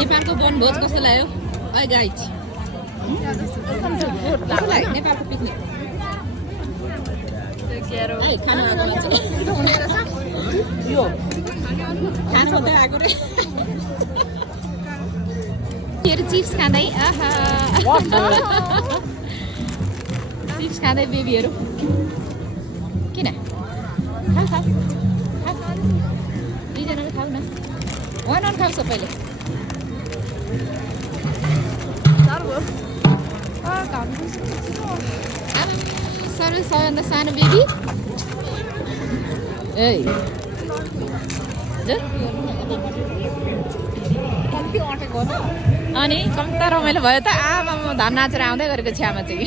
नेपालको वनभोज कस्तो लाग्यो है गाइज कस्तो लाग्यो नेपालको पिकनिक है खाना आएको मान्छे यो खाना मात्रै आएको रे फेरि चिप्स खाँदै आहा चिप्स खाँदै बेबीहरू किन खाऊ खाऊ दुईजनाले खाऊ न वान खाऊ सबैले सबैभन्दा सानो बेबी ए अनि कम्ता रमाइलो भयो त आमा म धन नाचेर आउँदै गरेको छ्यामा चाहिँ